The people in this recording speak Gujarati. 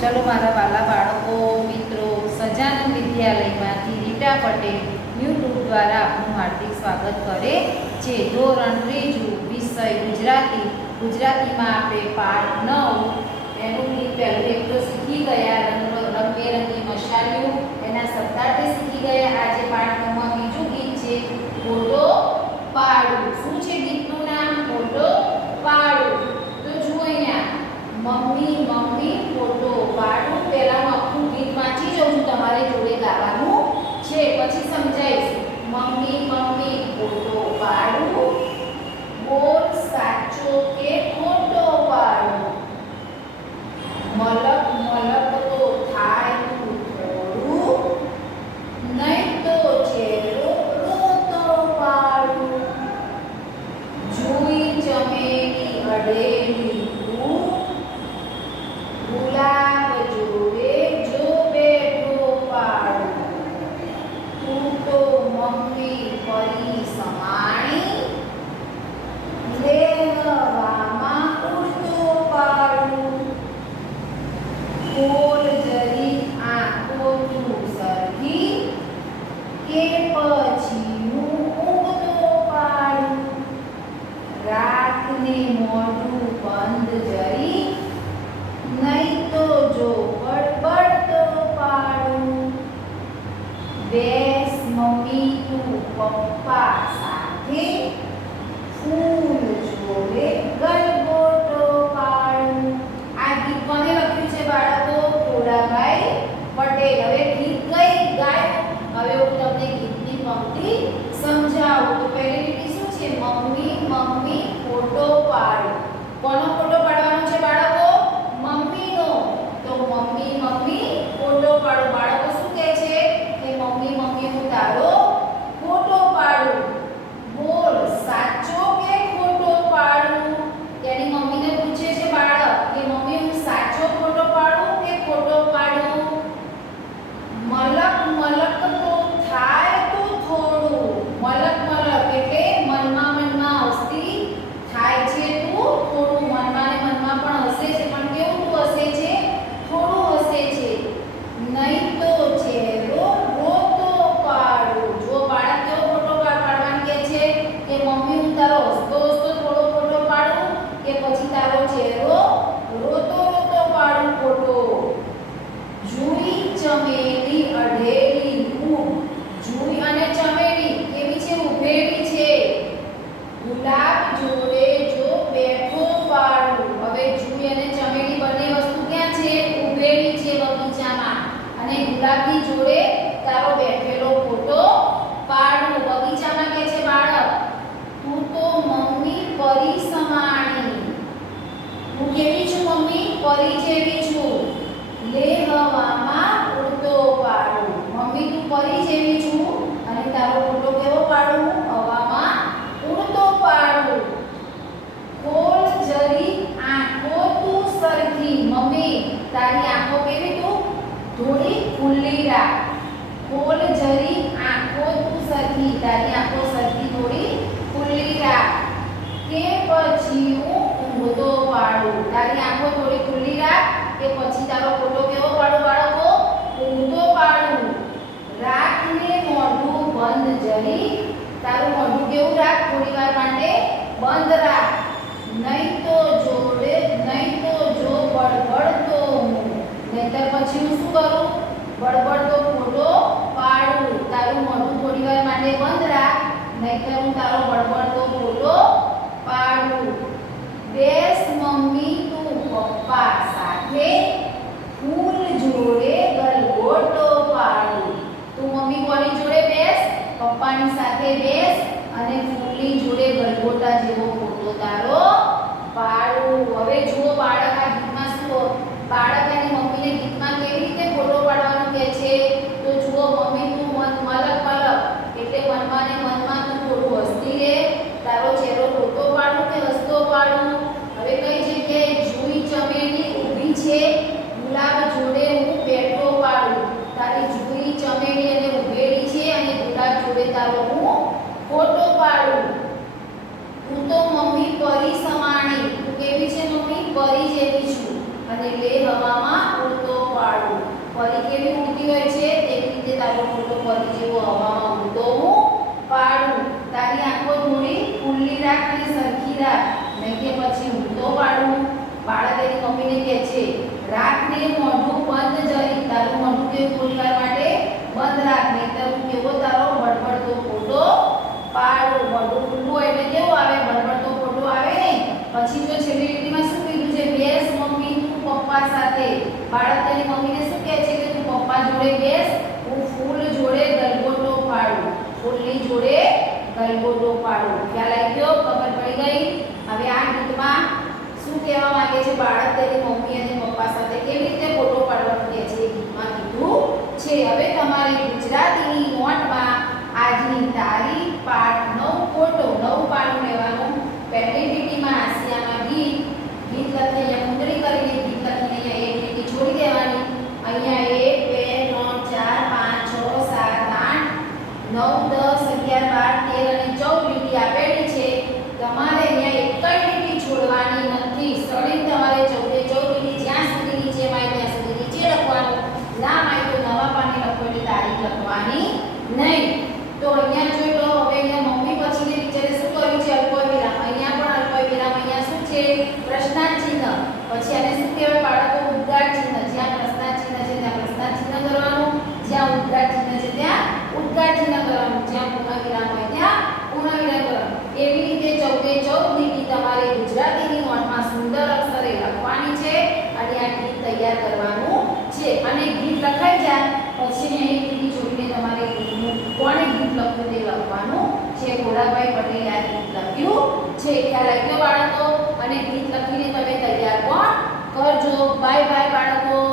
ચલો મારા વાલા બાળકો, મિત્રો, સજાનંદ વિદ્યાલયમાંથી રીટા પટેલ યુટ્યુબ દ્વારા આપનું હાર્દિક સ્વાગત કરે છે. ધોરણ ત્રીજું, વિષય ગુજરાતી. ગુજરાતીમાં આપણે પાઠ નવ પહેલું પહેલું એક શીખી ગયા, રંગ, રંગબેરંગી મશાલીઓ, એના સત્તાર્થે શીખી ગયા. આજે પાઠ નવમાં બીજું ગીત છે, ફોટો પાડું. Polly પટેલ હવે ગીત કઈ ગાય? હવે હું તમને ગીતની પંક્તિ સમજાવું. તો પહેલી લીટી શું છે? મમ્મી મમ્મી, ફોટો પાડો. કોનો ફોટો પાડો? પરી જેવી છું અને તારો ફોટો કેવો પાડું? હવામાં ઉડતો પાડું. કોલ જરી આંખો તું સરખી, મમ્મી, તારી આંખો કેવી તું? થોડી ખુલ્લી રાખ. કોલ જરી આંખો તું સરખી, તારી આંખો સરખી થોડી ખુલ્લી રાખ. કે પછી હું ઊંઘતો પાડું? તારી આંખો થોડી ખુલ્લી રાખ કે પછી તારો ફોટો બંધ રાખ. નહીં જેવી છું? અને બે હવામાં ઉડતો પાડું. પરી કેવી ઉડતી હોય છે? તેવી રીતે તારો મોટો પરી જેવો હવામાં ઉડતો હું પાડું. તારી આંખો થોડી ખુલ્લી રાખ અને સરખી રાખ. નહીં કે પછી ઉડતો પાડું? બાળક એની મમ્મીને કહે છે રાખને મોઢું બંધ જરી. તારું મોઢું કે ખોલવા માટે બંધ રાખ. નહીતર હું કેવો તારો બળબડતો ફોટો પાડું. મોઢું ખુલ્લું એટલે કેવો આવે? બળબડતો ફોટો આવે નહીં. પછી જો છેલ્લી લીટીમાં શું પપ્પા સાથે. બાળક તેની મમ્મીને શું કહે છે કે તું પપ્પા જોડે બેસ, હું ફૂલ જોડે ગલગોટો પાડું ફૂલની જોડે ગલગોટો પાડું ખ્યાલ આવી ગયો ખબર પડી ગઈ? હવે આ ગીતમાં શું કહેવા માંગે છે બાળક તેની મમ્મી અને પપ્પા સાથે? કેવી રીતે ફોટો પાડવાનું કહે છે એ ગીતમાં કીધું છે હવે તમારે ગુજરાતીની નોટમાં આજની તારીખ પાઠ નવ ફોટો નવ પાનું લેવાનું પહેલી લીટીમાં આસિયામાં ગીત ગીત લખી અહીંયા મુંદરી કરીને ગીત લખીને અહીંયા એક લીટી છોડી દેવાની અહીંયા એક બે ત્રણ ચાર પાંચ છ સાત આઠ નવ દસ અગિયાર બાર તેર અને ચૌદ લીટી આપેલી છે તમારે અહીંયા એક જ લીટી છોડવાની નથી સળીને તમારે ચૌદે ચૌદ લીટી જ્યાં સુધી નીચે માય ત્યાં સુધી નીચે લખવાનું ના માય તો નવા પાને લખો એટલે તારીખ લખવાની નહીં તો અહીંયા જોઈ લો હવે અહીંયા મમ્મી પછીની ટીચરે શું કર્યું છે અલ્પ વિરામ અહીંયા પણ અલ્પ વિરામ અહીંયા શું છે પ્રશ્નાર્થ ચિહ્ન પછી આને શું કહેવાય? બાળકો ઉદ્ગાર ચિહ્ન જ્યાં પ્રશ્નાર્થ છે, ત્યાં પ્રશ્નાર્થ કરવાનું. જ્યાં ઉદ્ગાર ચિહ્ન છે, ત્યાં ઉદ્ગાર ચિહ્ન કરવાનું. જ્યાં પૂર્ણ વિરામ હોય, ત્યાં પૂર્ણ વિરામ કરવાનું. એવી રીતે ચૌદે ચૌદ કરીને ગીત લખ્યું. છે ખ્યાલ આવ્યો બાળકો, અને ગીત લખીને તમે તૈયાર પણ કરજો. બાય બાય બાળકો.